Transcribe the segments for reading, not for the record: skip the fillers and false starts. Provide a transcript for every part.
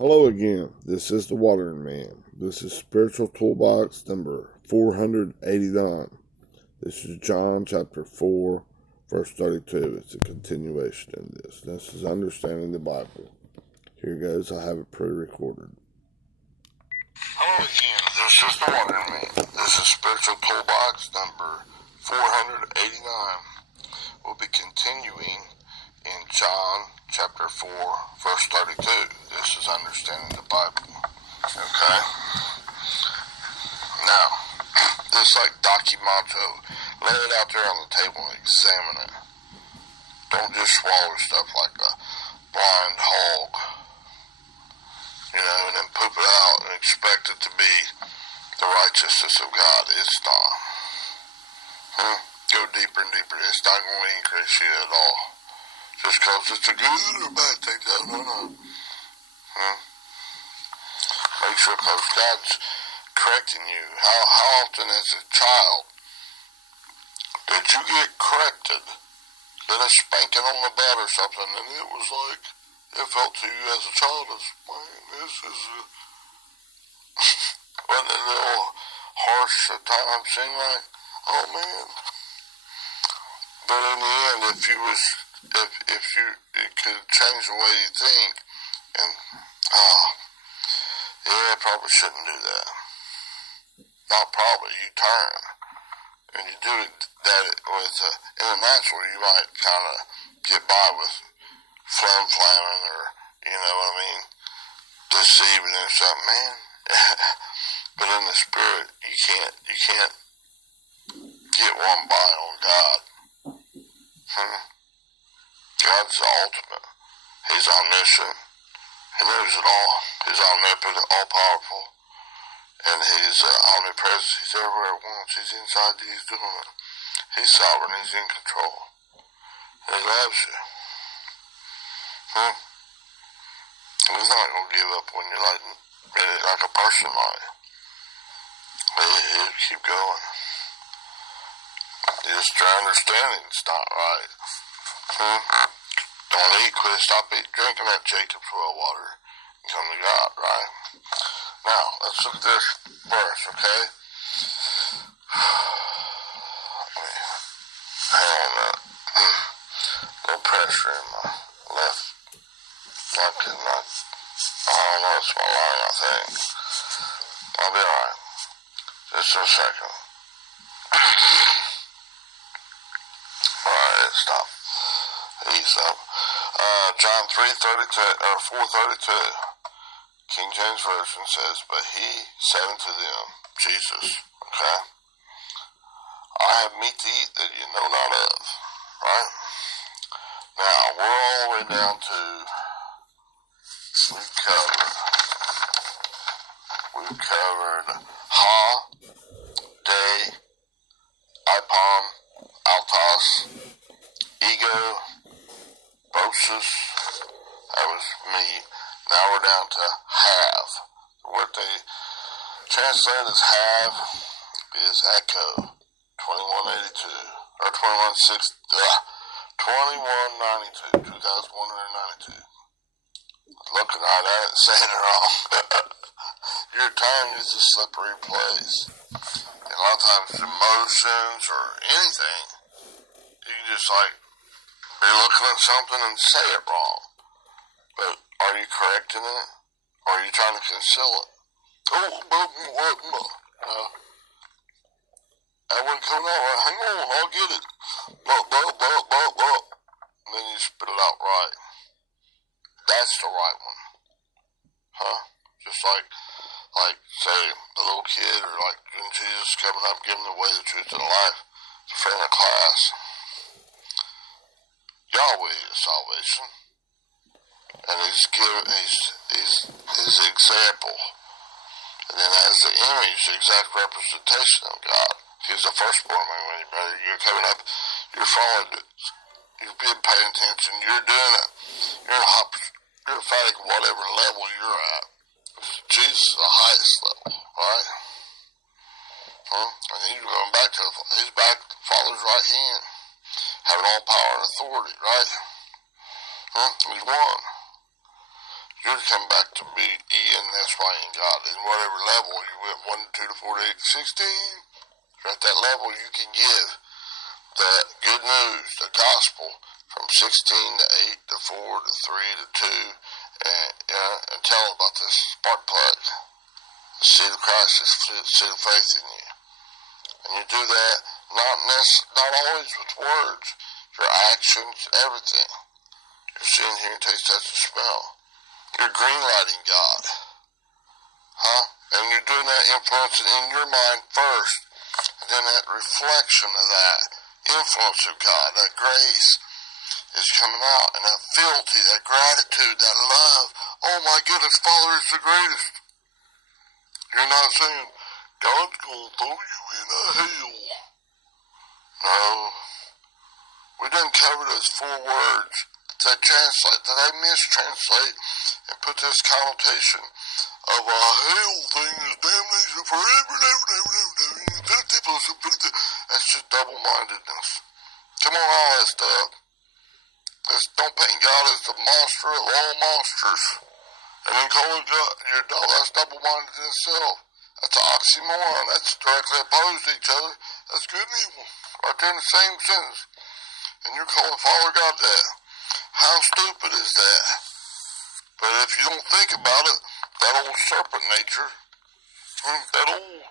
Hello again. This is the Watering Man. This is Spiritual Toolbox number 489. This is John chapter 4, verse 32. It's a continuation in this. This is Understanding the Bible. Here goes. I have it pre-recorded. Hello again. This is the Watering Man. This is Spiritual Toolbox number 489. We'll be continuing in John chapter 4, verse 32. This is Understanding the Bible. Okay? Now, this like documento, lay it out there on the table and examine it. Don't just swallow stuff like a blind hog, and then poop it out and expect it to be the righteousness of God. It's not. Go deeper and deeper. It's not going to increase you at all. Just because it's a good or bad thing. No. Make sure, because God's correcting you. How often as a child did you get corrected? Get a spanking on the butt or something, and it was like, it felt to you as a child as, man, this is wasn't it a little harsh at times, seemed like, oh man. But in the end, if you it could change the way you think, and I probably shouldn't do that. Not probably, you turn. And you do it that with, in the natural, you might kind of get by with flamming or, deceiving or something, man. But in the spirit, you can't get one by on God. God's the ultimate. He's omniscient. He knows it all. He's omnipotent, all-powerful. And he's omnipresent. He's everywhere at once. He's inside you. He's doing it. He's sovereign. He's in control. And he loves you. He's not going to give up when you're like a person might. He'll keep going. Just your understanding's not right. Don't eat, stop drinking that Jacob's well water and come to God, right? Now, let's look at this verse, okay? Hang on a minute. No pressure in my left. I don't know, it's my line, I think. I'll be alright. Just a second. Alright, stop. Ease up. John 4:32. King James Version says, but he said unto them, Jesus, okay, I have meat to eat that you know not of. Right? Now, we're all the way down to, we've covered ha, de, ipon, altos, ego, brosis, that was me. Now we're down to have. What they translate as have is echo, 2182, or 2192, 2192. Looking right at it, saying it wrong. Your tongue is a slippery place. And a lot of times emotions or anything, you can just be looking at something and say it wrong. But are you correcting it? Or are you trying to conceal it? That wouldn't come out right. Hang on, I'll get it. And then you spit it out right. That's the right one. Just like say, a little kid, or like when Jesus coming up, giving away the truth of life. It's a friend of class. Yahweh is salvation. And he's his example. And then as the image, the exact representation of God. He's the firstborn. When you're coming up, you're following it. You're being paying attention. You're doing it. You're fighting whatever level you're at. Jesus is the highest level, right? And he's going back to he's back to the Father's right hand, having all power and authority, right? He's one. you're to come back to be in this way in God. In whatever level you went 1 to 2 to 4 to 8 to 16, you're at that level you can give the good news, the gospel, from 16 to 8 to 4 to 3 to 2, and tell about this spark plug. The seed of Christ is the seed of faith in you. And you do that not always with words, your actions, everything. You're seeing, hearing, taste, touch, and smell. You're green lighting God. And you're doing that influencing in your mind first. And then that reflection of that influence of God, that grace is coming out. And that fealty, that gratitude, that love. Oh my goodness, Father is the greatest. You're not saying, God's going to throw you in a hell. No. We done covered those 4 words that translate, that they mistranslate and put this connotation of a hell thing is damnation forever and ever and ever and ever. 50 plus 50. That's just double-mindedness. Come on, all that stuff. Don't paint God as the monster of all monsters. And then call it God, that's double-minded in itself. That's an oxymoron. That's directly opposed to each other. That's good and evil. Right there in the same sentence. And you're calling Father God that. How stupid is that? But if you don't think about it, that old serpent nature, that old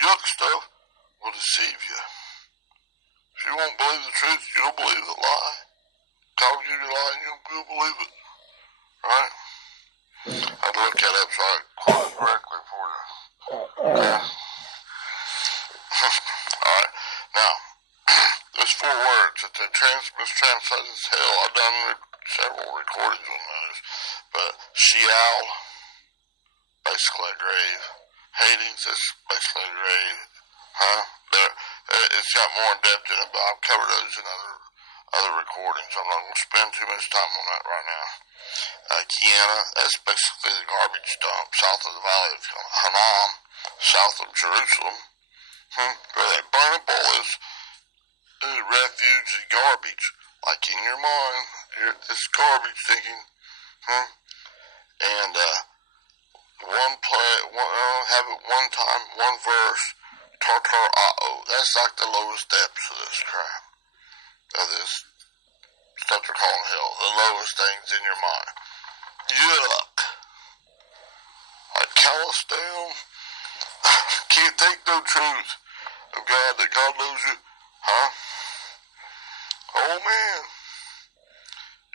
yuck stuff will deceive you. If you won't believe the truth, you don't believe the lie. Call you the lie, and you'll believe it. Right? I'd look that up so I quote it correctly for you. Okay? Alright. Now, there's 4 words that they mistranslated as hell. I've done several recordings on those. But Sheol, basically a grave. Hades is basically a grave. It's got more in depth in it, but I've covered those in other recordings. I'm not going to spend too much time on that right now. Gehenna, that's basically the garbage dump south of the Valley of Hinnom, south of Jerusalem. Where they burn up all this refuge and garbage. Like in your mind, this garbage thinking, and have it one time, one verse, tartar-a-o. That's like the lowest depths of this crap. Of this stuff they're calling hell. The lowest things in your mind. Yuck. Like callous down. Can't take no truth of God, that God loves you. Oh man.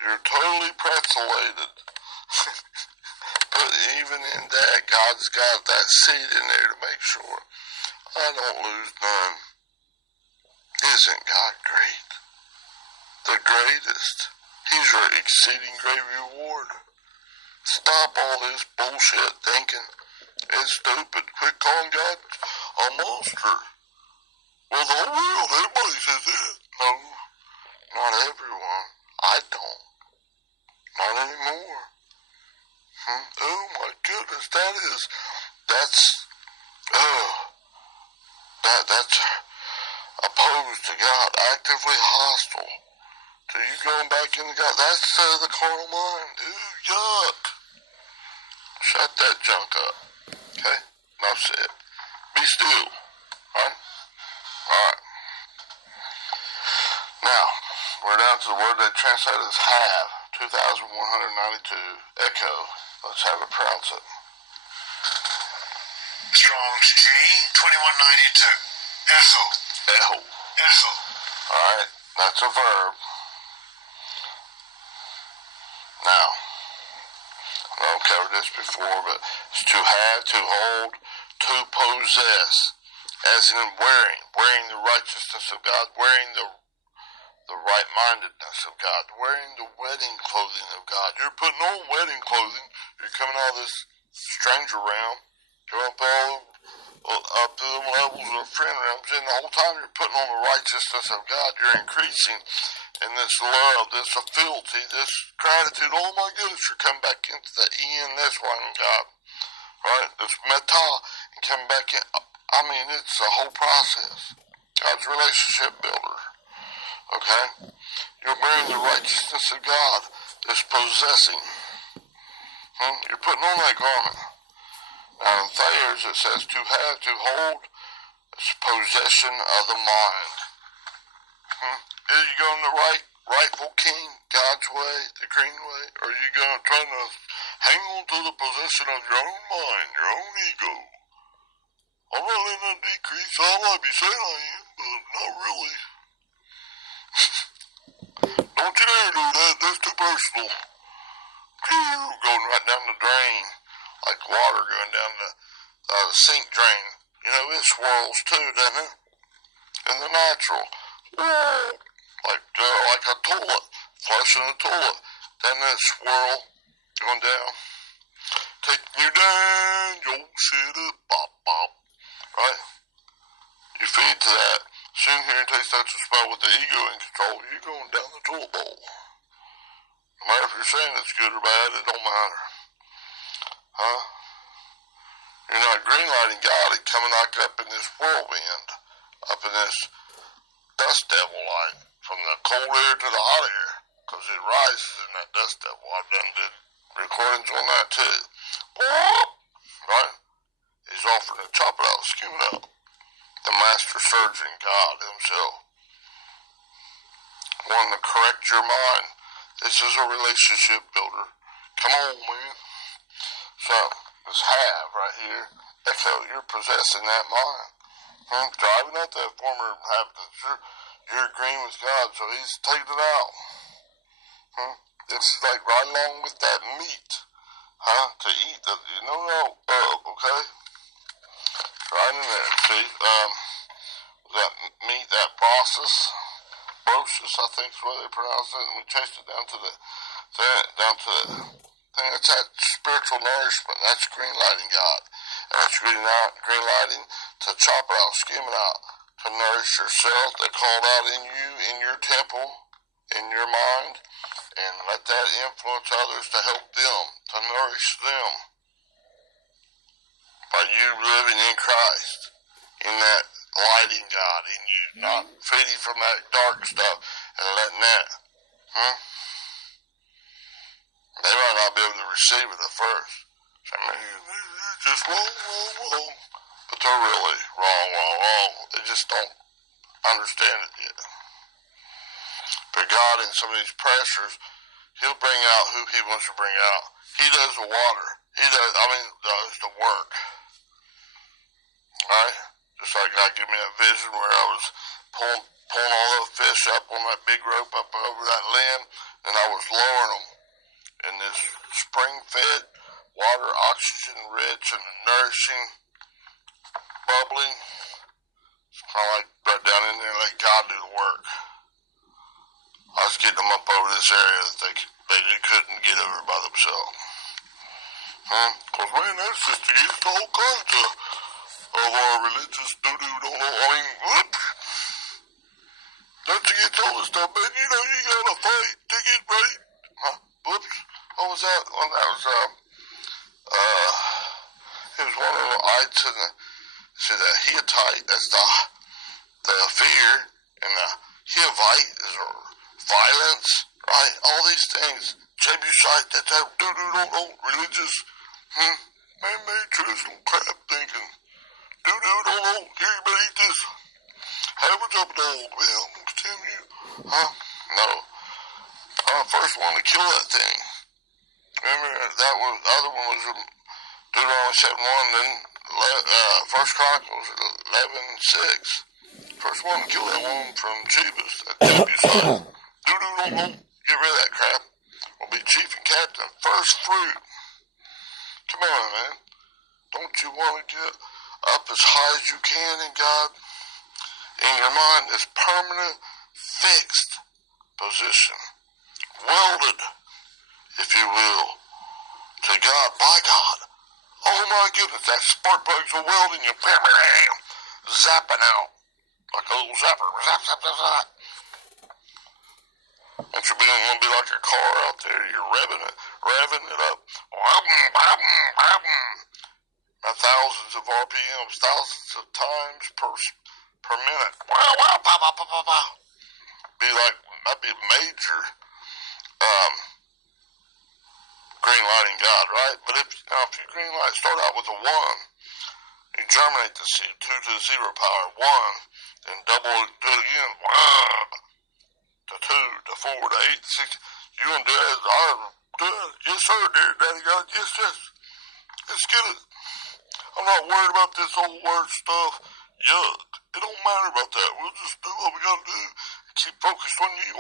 You're totally pretzelated. But even in that, God's got that seed in there to make sure I don't lose none. Isn't God great? The greatest. He's your exceeding great reward. Stop all this bullshit thinking. It's stupid. Quit calling God a monster. Well, the whole world, everybody says that. No, not everyone. I don't. Not anymore. Oh my goodness, that's opposed to God, actively hostile to you going back into God. That's the carnal mind. Ooh, yuck. Shut that junk up. Okay? Enough said. Be still. Alright? Alright. Now, we're down to the word that translated as have. 2,192. Echo. Let's have it pronounce it. Strong's G, 2192. Echo. Echo. Echo. Alright, that's a verb. Now, I've covered this before, but it's to have, to hold, to possess. As in wearing the righteousness of God, wearing the right-mindedness of God, wearing the wedding clothing of God. You're putting on wedding clothing. You're coming out of this stranger realm, going up to the levels of friend realms, and the whole time you're putting on the righteousness of God. You're increasing in this love, this affinity, this gratitude. Oh my goodness, you're coming back into the this one in God, right? This meta, and coming back in. I mean, it's a whole process. God's relationship builder. Okay? You're bearing the righteousness of God. is possessing. You're putting on that garment. Now in Thayer's it says to have, to hold, is possession of the mind. Are you going the rightful king, God's way, the green way? Or are you going to try to hang on to the possession of your own mind, your own ego? I'm not letting that decrease. I might be saying I am, but not really. Don't you dare do that. That's too personal. Going right down the drain, like water going down the sink drain. You know, it swirls too, doesn't it? In the natural. Like a toilet, flushing a toilet. Then that swirl going down. Taking you down, your shit up, bop, bop. Right? You feed to that. Soon here taste that spell with the ego in control. You're going down the toilet bowl. No matter if you're saying it's good or bad, it don't matter. You're not greenlighting God and coming like up in this whirlwind, up in this dust devil light, from the cold air to the hot air, because it rises in that dust devil. I've did recordings on that too. Right? He's offering to chop it out, skim it out. The master surgeon, God himself. Wanting to correct your mind. This is a relationship builder. Come on, man. So, this have right here, echo, you're possessing that mind. Driving out that former habit. You're agreeing with God, so he's taking it out. It's like right along with that meat. To eat the, okay? Right in there, see? That meat, that brosus, I think is what they pronounce it, and we taste it down to the thing. That's that spiritual nourishment. That's green lighting God. And that's green lighting to chop it out, skim it out, to nourish yourself. They called out in you, in your temple, in your mind, and let that influence others to help them, to nourish them. By you living in Christ, in that lighting God in you, not feeding from that dark stuff and letting that, They might not be able to receive it at first. So, I mean, they're just wrong. But they're really wrong. They just don't understand it yet. But God, in some of these pressures, he'll bring out who he wants to bring out. He does the water. Does the work. Right? Just like God gave me that vision where I was pulling all those fish up on that big rope up over that limb, and I was lowering them in this spring-fed water, oxygen-rich and nourishing, bubbling. It's kind of like right down in there and let God do the work. I was getting them up over this area that they couldn't get over by themselves. Because, man, that's just against all kinds of our religious doo-doo. That's against all this stuff, man. You know, you gotta fight to get right. Whoops. What was that? Well, that was, it was one of the ites and the Hittite, that's the fear, and the Hivite is violence, right? All these things. Jebusite, that's that doo-doo, religious, man-made traditional crap thinking. Doo-doo, here, you better eat this. Have a double dog, man, I'm gonna tell you. No. I first wanted to kill that thing. Remember, that was, the other one was Deuteronomy 7:1, then First Chronicles 11:6. First one to kill that one from Jebus, that Jebusite. Get rid of that crap. We'll be chief and captain. First fruit. Come on, man. Don't you want to get up as high as you can in God? In your mind, this permanent, fixed position. Welded, if you will, to God, by God. Oh my goodness, that spark plugs are welding you, zapping out, like a little zapper, zap. And you're going to be like a car out there, you're revving it up, at thousands of RPMs, thousands of times per minute. Be like, that'd be a major green lighting God, right? But if you green light, start out with a 1. You germinate the seed, 2 to the 0 power, 1, then double it, do it again, to 2, to 4, to 8, to 6. You and Dad, I'll do it. Yes, sir, dear Daddy God. Yes, yes. Let's get it. I'm not worried about this old word stuff. Yuck. It don't matter about that. We'll just do what we gotta do. Keep focused on you.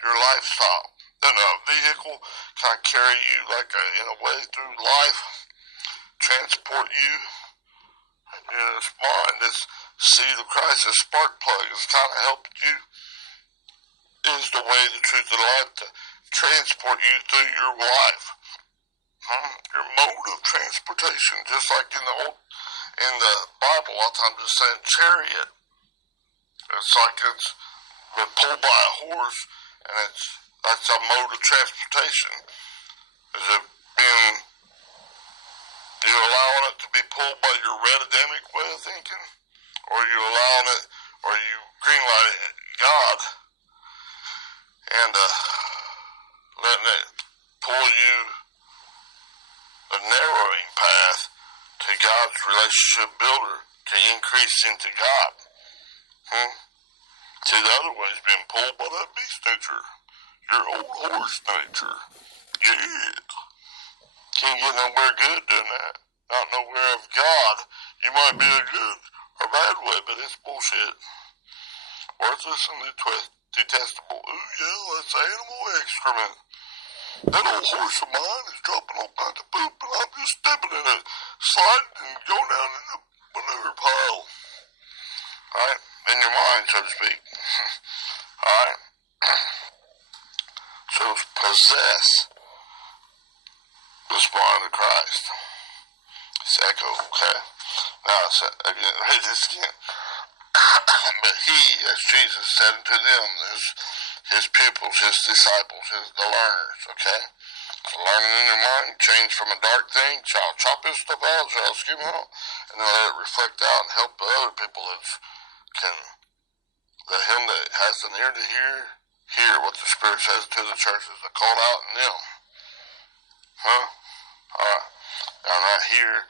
Your lifestyle. Then a vehicle kind of carry you like in a way through life, transport you. This mind, this seed of Christ, this spark plug is kind of helping you. Is the way, the truth, and the life to transport you through your life. Your mode of transportation, just like in the Bible, a lot of times it's saying chariot. It's like it's been pulled by a horse, and that's a mode of transportation. Is it being, you allowing it to be pulled by your Adamic way of thinking? Or are you allowing it, or you greenlighting God and letting it pull you a narrowing path to God's relationship builder to increase into God? See, the other way is being pulled by that beast nature, your old horse nature. Yeah. Can't get nowhere good doing that. Not nowhere of God. You might be a good or bad way, but it's bullshit. Worthless and detestable. Ooh, yeah, that's animal excrement. That old horse of mine is dropping all kinds of poop, and I'm just stepping in it, sliding and going down in the manure pile. Alright? In your mind, so to speak. Alright? So possess this mind of Christ. It's echo, okay? Now, again, read this again. But he, as Jesus said unto them, his pupils, his disciples, the learners, okay? So learning in your mind, change from a dark thing, shall chop his stuff out, shall skim out, and then let it reflect out and help the other people that can, let him that has an ear to hear what the Spirit says to the churches, the called out in them. Alright. Now that here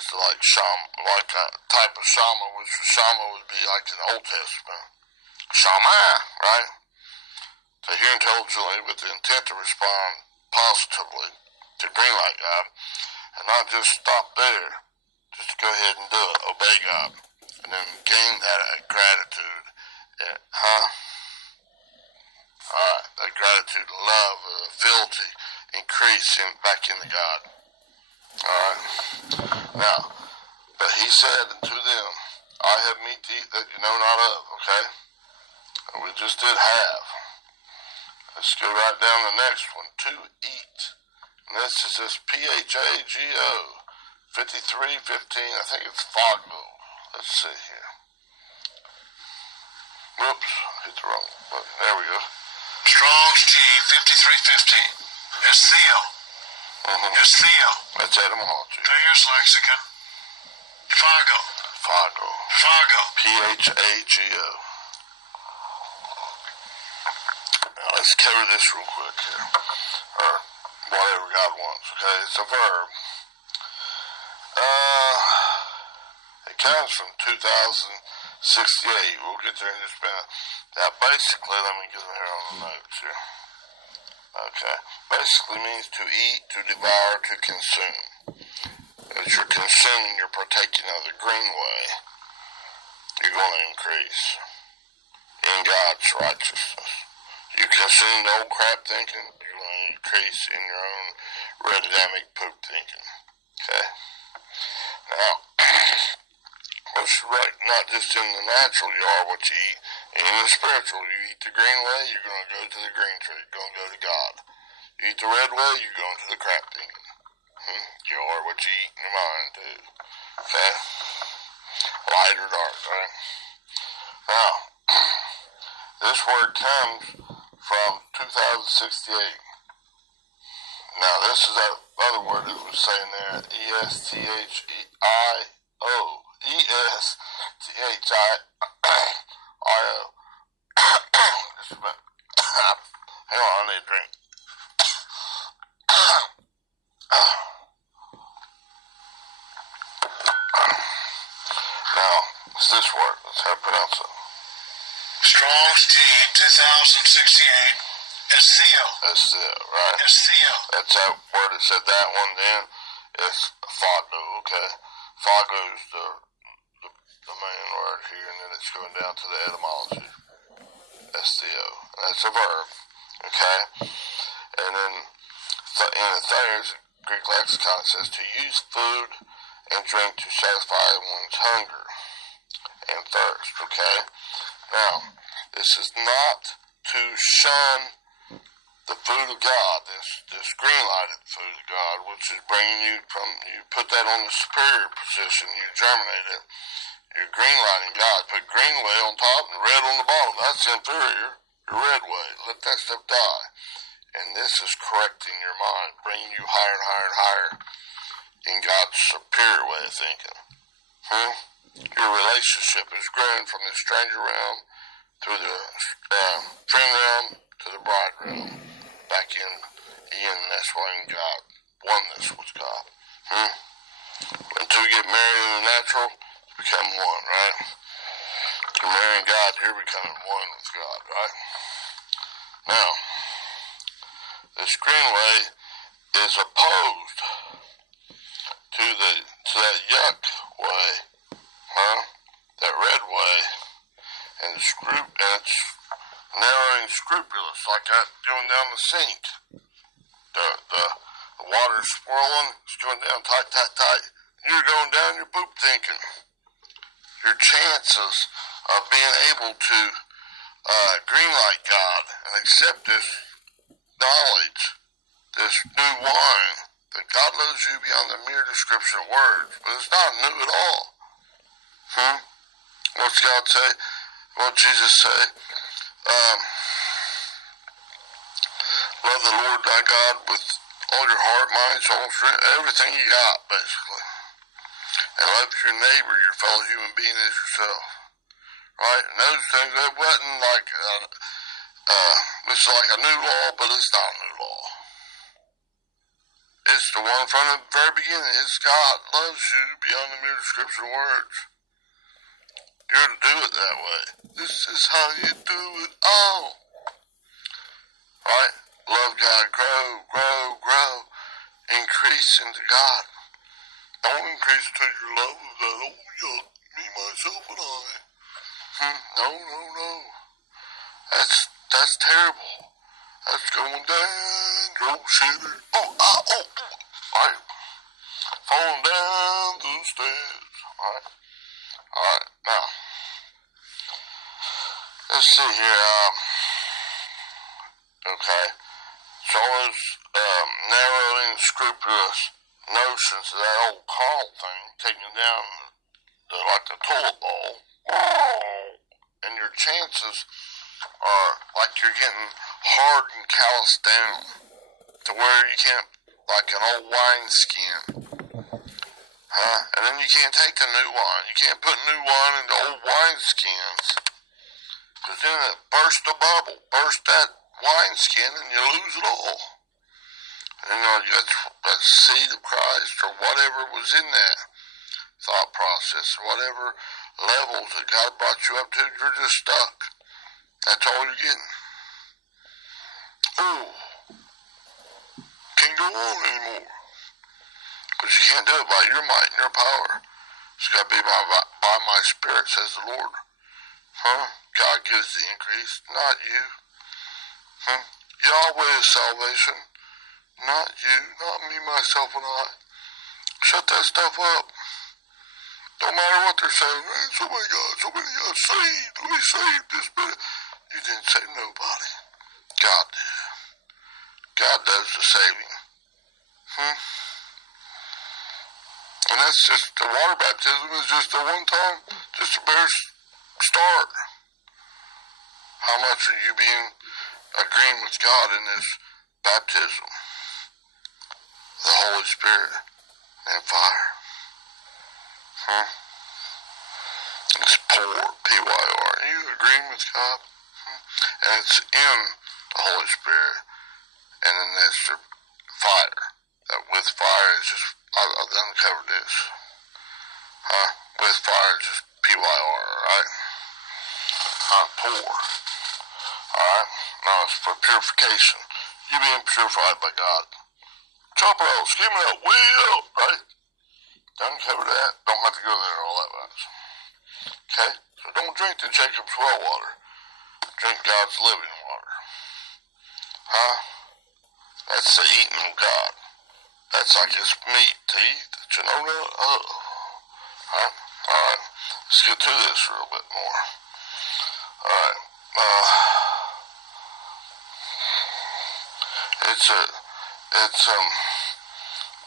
is like like a type of shama, which shama would be like in the Old Testament. Shama, right? To hear intelligently with the intent to respond positively to greenlight God, and not just stop there, just to go ahead and do it, obey God, and then gain that gratitude, Alright, that gratitude, love, fealty, increase back into God. Alright, now, but he said unto them, I have meat to eat that you know not of, okay? And we just did have. Let's go right down to the next one, to eat. And this is this PHAGO, 5315, I think it's Fago. Let's see here. Whoops, hit the wrong button. There we go. Strong's G 5315. It's Theo. It's Theo. That's etymology. Thayer's lexicon. Fago. Fago. Fago. PHAGO. Now let's cover this real quick here. Or whatever God wants, okay? It's a verb. It comes from 2068. We'll get there in just a minute. Now basically, let me get there on the notes here. Okay. Basically means to eat, to devour, to consume. As you're consuming, you're partaking of the green way, you're going to increase in God's righteousness. You consume the old crap thinking, you're going to increase in your own Adamic poop thinking. Okay? Now, what's right, not just in the natural, you are what you eat. And in the spiritual, you eat the green way, you're going to go to the green tree, you're going to go to God. You eat the red way, you're going to the crap thinking. You are what you eat in your mind, too. Okay? Light or dark, right? Now, this word comes from 2068. Now, this is that other word that was saying there, E-S-T-H-I-O. E-S-T-H-I-I-O. Hang on, I need a drink. It's this word. That's how I pronounce it. Strong's G 2068. Estheo. Estheo, right? Estheo. That's that word that said that one then. It's phago, okay? Phago is the main word here, and then it's going down to the etymology. Estheo. That's a verb, okay? And then in the Thayer's Greek lexicon, it says to use food and drink to satisfy one's hunger and thirst, okay? Now, this is not to shun the food of God, this green-lighted food of God, which is bringing you from, you put that on the superior position, you germinate it, you're green-lighting God, put green way on top and red on the bottom, that's inferior, your red way, let that stuff die. And this is correcting your mind, bringing you higher and higher and higher in God's superior way of thinking. Your relationship is growing from the stranger realm through the friend realm to the bride realm, back in that's why in God, oneness with God. Until you get married in the natural, you become one, right? You're marrying God, you're becoming one with God, right? Now, this green way is opposed to that yuck way, that red way, and it's narrow and scrupulous, like that going down the sink. The water's swirling, it's going down tight. You're going down your poop thinking. Your chances of being able to greenlight God and accept this knowledge, this new wine, that God loves you beyond the mere description of words, but it's not new at all. What's God say? What Jesus say? Love the Lord thy God with all your heart, mind, soul, strength, everything you got, basically. And love your neighbor, your fellow human being as yourself. Right? And those things, that wasn't like, it's like a new law, but it's not a new law. It's the one from the very beginning. It's God loves you beyond the mere description of words. You're to do it that way. This is how you do it all. Right? Love God, grow, increase into God. Don't increase to your love of that old yuck, me, myself, and I. No. That's terrible. That's going down, your shitter. Alright. Falling down the stairs. Alright, now. Let's see here, okay. So those narrow and scrupulous notions of that old Carl thing, taking down like the toilet bowl, and your chances are like you're getting hard and calloused down to where you can't, like an old wine skin. And then you can't take the new wine. You can't put new wine into old wine skins. Because then it bursts the bubble, bursts that wine skin, and you lose it all. And you got that seed of Christ or whatever was in that thought process, whatever levels that God brought you up to, you're just stuck. That's all you're getting. Can't go on anymore. Because you can't do it by your might and your power. It's got to be by my spirit, says the Lord. God gives the increase, not you. Yahweh is salvation, not you, not me, myself, and I. Shut that stuff up. Don't matter what they're saying. Man, so many got saved. We saved this bit. You didn't save nobody. God did. God does the saving. And that's just, the water baptism is just a one time, just a bare start. How much are you being agreeing with God in this baptism? The Holy Spirit and fire. It's pour, P-Y-R. Are you agreeing with God? And it's in the Holy Spirit. And then that's the fire. That with fire is just, I've uncovered this. With fire is just P-Y-R. P-Y-R, right? Not pour. Alright? No, it's for purification. You being purified by God. Chop it out, skim it out, weigh it out, right? Done cover that. Don't have to go there all that much. Okay? So don't drink the Jacob's well water. Drink God's living water. Huh? That's the eating of God. That's like his meat to eat. Did you know that? Oh. Huh? Alright. Let's get to this a little bit more. Alright.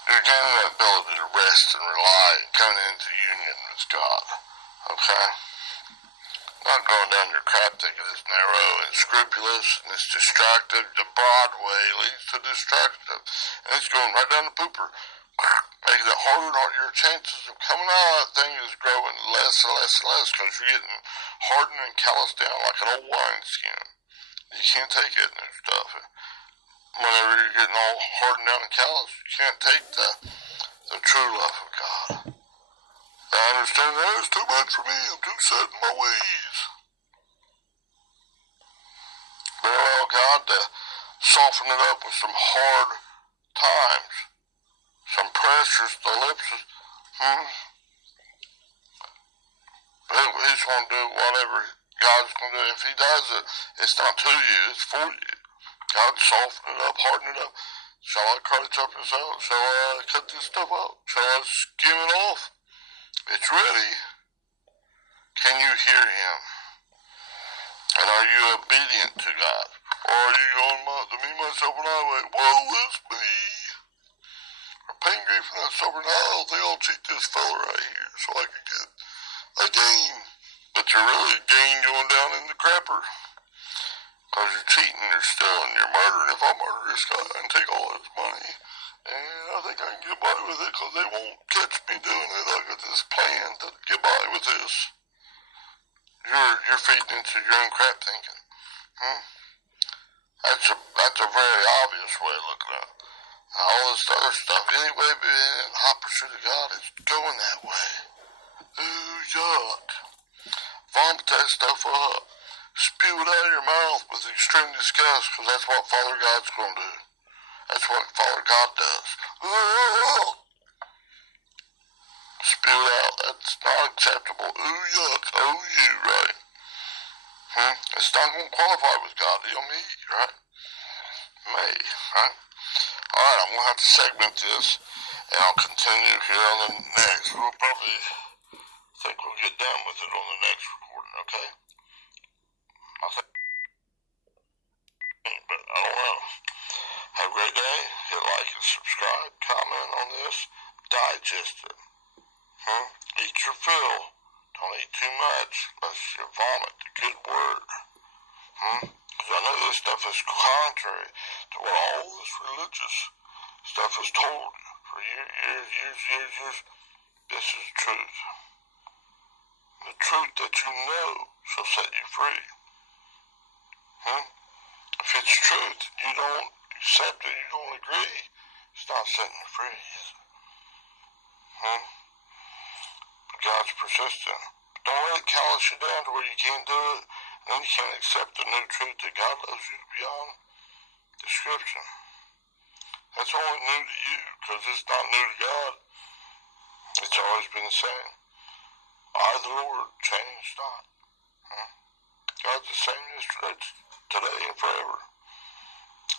You're gaining the ability to rest and rely and coming into union with God. Okay? Not going down your crap thinking it's narrow and scrupulous and it's distracted. The broad way leads to distracted. And it's going right down the pooper. Making it harder and harder. Your chances of coming out of that thing is growing less and less and less because you're getting hardened and calloused down like an old wineskin. You can't take it new stuff. Whenever you're getting all hardened down and callous, you can't take the true love of God. I understand that it's too much for me. I'm too set in my ways. But allow God to soften it up with some hard times, some pressures, the ellipses. He's going to do whatever God's going to do. If he does it, it's not to you, it's for you. God soften it up, harden it up. Shall I cut this out? Shall I cut this stuff out? Shall I skim it off? It's ready. Can you hear him? And are you obedient to God? Or are you going to me, myself, and I way? Woe is me. Or pain, grief, and that suffering. Oh, they all cheat this fella right here so I can get a gain. But you're really gain going down in the crapper. Because you're cheating, you're stealing, you're murdering. If I murder this guy and take all his money, and I think I can get by with it because they won't catch me doing it. I got this plan to get by with this. You're feeding into your own crap thinking. That's a very obvious way of looking at it. All this other stuff, anyway, being in hot pursuit of God is going that way. Ooh, yuck. Vomit that stuff up. Spew it out of your mouth with extreme disgust, because that's what Father God's going to do. That's what Father God does. Spew it out. That's not acceptable. Ooh, yuck. Oh, you, right? It's not going to qualify with God. He'll meet, right? May, right? Alright, I'm going to have to segment this, and I'll continue here on the next. We'll probably think we'll get done with it on the next recording, okay? I think, but I don't know. Have a great day. Hit like and subscribe. Comment on this. Digest it. Eat your fill. Don't eat too much unless you vomit the good word. Because I know this stuff is contrary to what all this religious stuff has told you for years. This is truth. The truth that you know shall set you free. If it's truth, you don't accept it, you don't agree, it's not setting you free, is it? God's persistent. Don't let it callous you down to where you can't do it, and then you can't accept the new truth that God loves you beyond description. That's only new to you, because it's not new to God. It's always been the same. I, the Lord, change not. God's the same yesterday, today, and forever.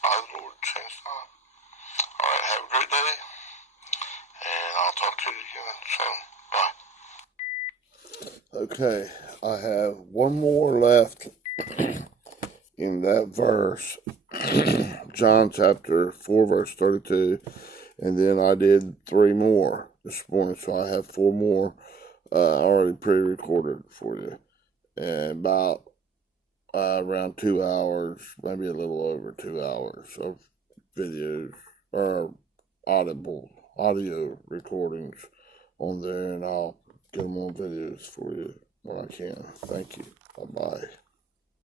I, the Lord, change not. Alright, have a great day, and I'll talk to you again soon. Bye. Okay, I have one more left in that verse, John chapter 4, verse 32, and then I did 3 more this morning, so I have 4 more already pre-recorded for you, and about around 2 hours, maybe a little over 2 hours of videos or audio recordings on there, and I'll get them on videos for you when I can. Thank you. Bye-bye.